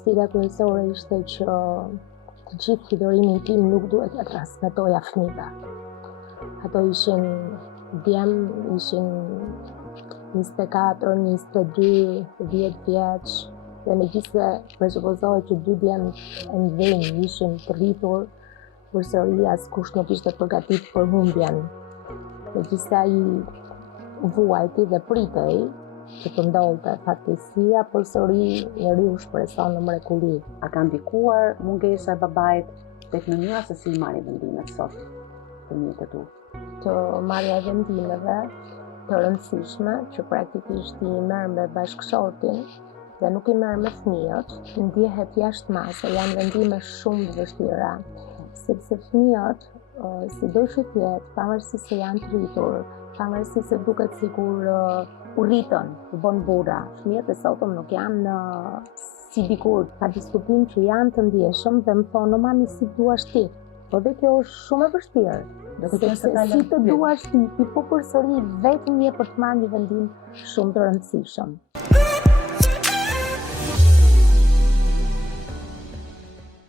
Sfida kryesore ishte që të gjithë fiturimin tim nuk duhet ta transmetoja fëmijëve. Ato ishin djem, ishin 24, 22, 10 vjeç, dhe megjithëse presupozohet që 2 djemt e mëdhenj ishin të rritur, përsëri askush nuk ishte përgatitur për humbjen. Megjithëse ai vuajti dhe pritej që të ndodhte fatkeqësia, përsëri njeriu shpreson në mrekulli. A ka ndikuar mungesa e babait tek mënyra se si marrin vendimet sot fëmijët e tu? Të marrja e vendimeve të rëndësishme që praktikisht i merr me bashkëshortin dhe nuk i merr me fëmijët, ndjehet jashtë mase, janë vendime shumë të vështira, sepse fëmijët, sido që të jetë, pavarësisht se janë të rritur, pavarësisht se duket sikur u rritën, u bën burra. Fëmijët e sotëm nuk janë si dikur, pa diskutim që janë të ndjeshëm dhe më thonë, mami si duash ti. Po dhe kjo është shumë e vështirë. Sepse si të duash ti, po përsëri vetëm je për të marrë një vendim shumë të rëndësishëm.